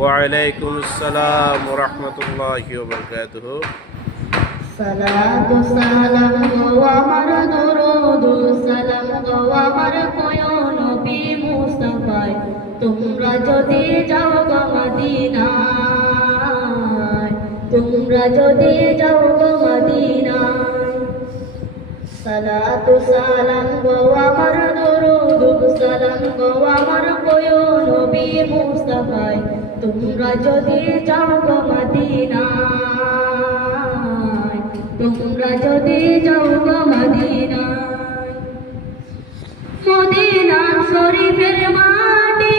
ওয়ালাইকুম আসসালাম ওয়া রাহমাতুল্লাহি ওয়া বারাকাতুহু। সালাতু সালাম গো আমার দরুদ সালাম গো আমার প্রিয় নবী মুস্তাফায়, তোমরা যদি যাও গো মদিনায়, তোমরা যদি যাও গো মদিনায়। সালাতু সালাম গো আমার দরুদ সালাম গো আমার প্রিয় নবী মুস্তাফায়, তোমরা যদি যাও গো মদিনায়, তোমরা যদি যাও গো মদিনায়। মদিনা শরীফের মাটি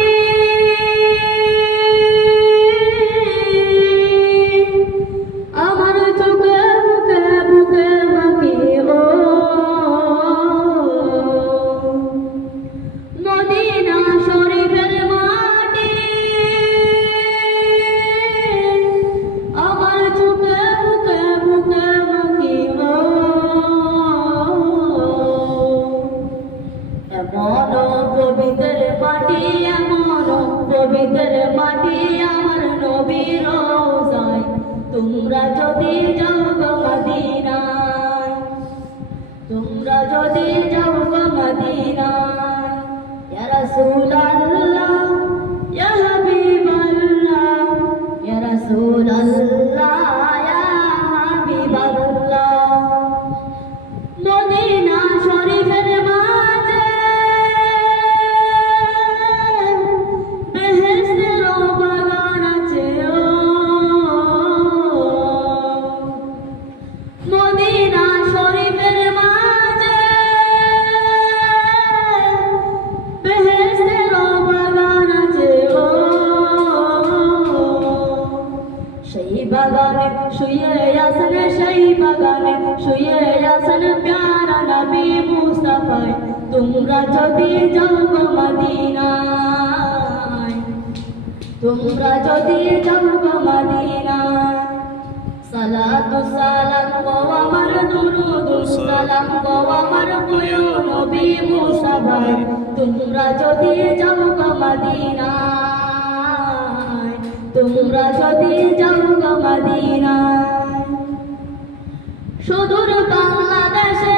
আমার চোখে মুখে বুকে মাখিও, মদিনা শরীফের মাটি আমার চোখে মুখে বুকে মাখিও। এমন পবিত্র মাটি, এমন পবিত্র মাটি আমার নবীর রওজায়, তোমরা যদি যাও গো মদিনায়, তোমরা যদি যাও গো মদিনায়। ইয়া রাসূলুল্লাহ ইয়া হাবিবাল্লাহ, ইয়া রাসূলুল্লাহ ইয়া হাবিবাল্লাহ। মদিনা শরীফের মাঝে বেহেশতের বাগান আছে ও, মদিনা শরীফের মাঝে বেহেশতের বাগান আছে ও। সেই বাগানে শুয়ে আছেন, সেই বাগানে শুয়ে আছেন প্যারা নবী মুস্তাফায়, তোমরা যদি যাও গো মদিনায়, তোমরা যদি যাও গো মদিনায়। সালাতু সালাম গো আমার দুরুদ সালাম গো আমার প্রিয় নবী মুস্তাফায়, তোমরা যদি যাও গো মদিনায়, তোমরা যদি যাও গো মদিনায়। সুদূর বাংলাদেশে